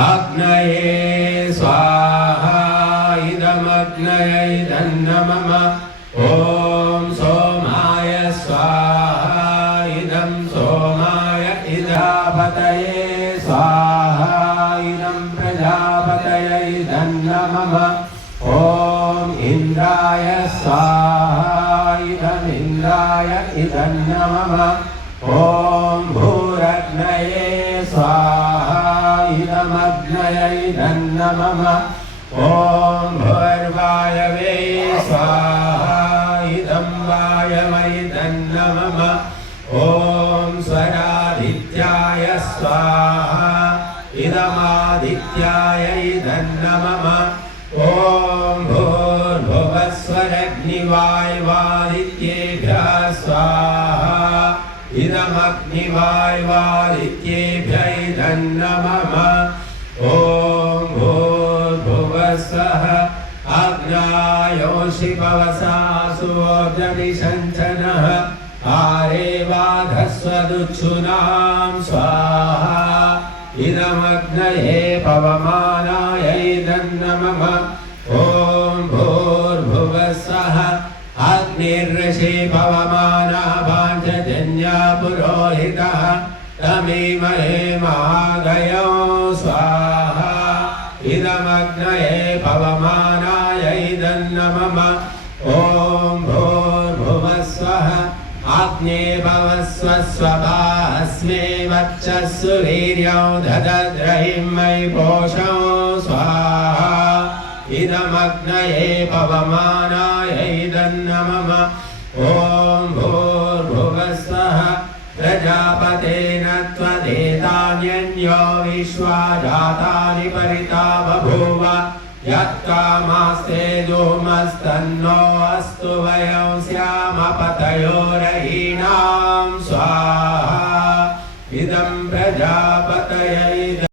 अग्नये स्वाहा इदमग्नये इदन्नमम ॐ सोमाय स्वाहा इदं सोमाय इदापतये स्वाहा इदं प्रजापतये इदन्नमम ॐ इन्द्राय स्वाहा इदमिन्द्राय इदन्नमम ॐ भूरग्नये स्वाहा इदमग्नये इदन्नमम ॐ भूर्वायवे स्वाहा इदं वायवे इदन्नमम ॐ स्वरादित्याय स्वाहा इदमादित्याय इदन्नमम ॐ भूर्भुवस्वरग्निवायुवादित्येभ्यः स्वाहा इदमग्निवायुवादित्येभ्यः इदन्नमम ॐ भूर्भुवस्वः अग्नायोषिपवसासुवोर्जनिषञ्चनः आरेवाधस्वदुच्छुनां स्वाहा इदमग्नये पवमानाय इदन्नमम ॐ भूर्भुवस्वः अग्निर्ऋषि पवमानः पाञ्चजन्यः पुरोहितः तमीमहे महागयो स्वाहा इदमग्नये पवमानाय इदन्नमम ॐ भूर्भुवस्वः अग्ने भवस्व स्वभास्मे वक्षस्सु वीर्यं ददद्रहिं मयि पोषं स्वाहा इदमग्नये पवमानाय इदन्नमम ॐ भूर्भुवस्वः प्रजापतेन त्वदेतान्यन्यो विश्वा जातानि परिता बभूव यत्कामास्ते धूमस्तन्नो अस्तु वयं स्याम पतयोरयीणाम्